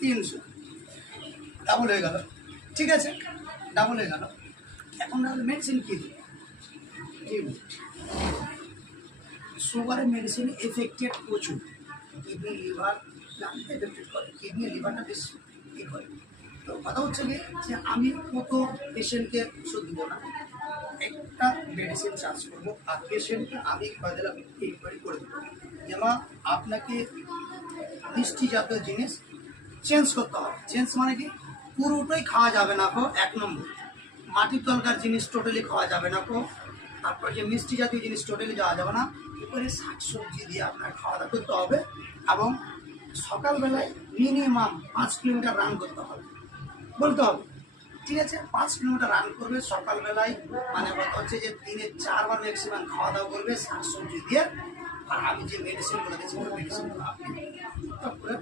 300 double হয়ে গেল। ঠিক আছে, ডাবল হয়ে গেল। এখন মেডিসিন কী দিই? সুগারের মেডিসিন এফেক্টেড প্রচুর, কিডনি লিভার এফেক্টেড করে, কিডনি লিভারটা বেশি ই করে। তো কথা হচ্ছে কি যে আমি কত পেশেন্টকে ওষুধ দেবো না, একটা মেডিসিন চার্জ করবো, আর পেশেন্টকে আমি দিলাম ইনকোয়ারি করে দেবো। যেমন আপনাকে মিষ্টি জাতীয় জিনিস চেঞ্জ করতে হবে। চেঞ্জ মানে কি, পুরোটাই খাওয়া যাবে না কো, 1 নম্বর। মাটির তলকার জিনিস টোটালি খাওয়া যাবে না কো। তারপর যে মিষ্টি জাতীয় জিনিস টোটালি যাওয়া যাবে না। এরপরে শাকসবজি দিয়ে আপনার খাওয়া দাওয়া করতে হবে, এবং সকালবেলায় মিনিমাম 5 কিলোমিটার রান করতে হবে, বলতে হবে। ঠিক আছে, 5 কিলোমিটার রান করবে সকালবেলায়, মানে কথা হচ্ছে যে দিনে 4 বার ম্যাক্সিমাম খাওয়া দাওয়া করবে শাকসবজি দিয়ে। আর আমি যে মেডিসিনগুলো দিচ্ছি, মেডিসিনগুলো আপনি টুকটাক করে